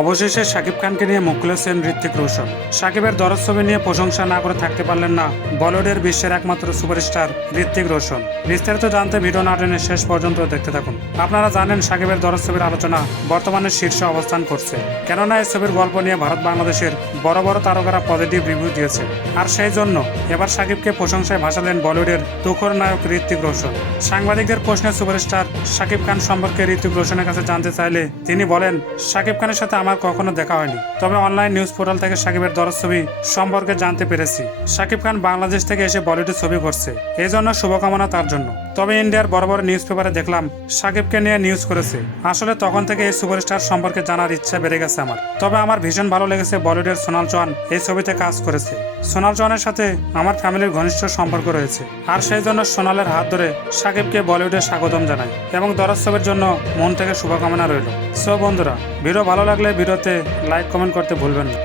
অবশেষে শাকিব খানকে নিয়ে মুখ খুলেছেন ঋত্বিক রোশন। শাকিবের দরজ ছবি নিয়ে প্রশংসা না করে থাকতে পারলেন না বলিউডের বিশ্বের একমাত্র সুপারস্টার ঋত্বিক রোশন। বিস্তারিত জানতে ভিডিও না টেনে শেষ পর্যন্ত দেখতে থাকুন। আপনারা জানেন শাকিবের দরজ ছবির আলোচনা বর্তমানে শীর্ষে অবস্থান করছে। কেননা এই ছবির গল্প নিয়ে ভারত বাংলাদেশের বড় বড় তারকারা পজিটিভ রিভিউ দিয়েছে। আর সেই জন্য এবার শাকিবকে প্রশংসায় ভাসালেন বলিউডের তুখর নায়ক ঋত্বিক রোশন। সাংবাদিকদের প্রশ্নে সুপারস্টার শাকিব খান সম্পর্কে ঋত্বিক রোশনের কাছে জানতে চাইলে তিনি বলেন, শাকিব খানের সাথে আমার কখনো দেখা হয়নি। তবে অনলাইন নিউজ পোর্টাল থেকে সাকিবের দর ছবি সম্পর্কে জানতে পেরেছি। সাকিব খান বাংলাদেশ থেকে এসে বলিউডে ছবি করছে। এই জন্য শুভকামনা তার জন্য। তবে ইন্ডিয়ার বড় বড় নিউজ পেপারে দেখলাম, সাকিবকে নিয়ে নিউজ করেছে। আসলে তখন থেকে এই সুপারস্টার সম্পর্কে জানার ইচ্ছা বেড়ে গেছে আমার। তবে আমার ভীষণ ভালো লেগেছে বলিউডের সোনাল চৌহান এই ছবিতে কাজ করেছে। সোনাল চৌহানের সাথে আমার ফ্যামিলির ঘনিষ্ঠ সম্পর্ক রয়েছে। আর সেই জন্য সোনালের হাত ধরে সাকিবকে বলিউডে স্বাগতম জানাই এবং দরজ ছবির জন্য মন থেকে শুভকামনা রইল। সো বন্ধুরা ভিডিও ভালো লাগলে ভিডিওতে লাইক কমেন্ট করতে ভুলবেন না।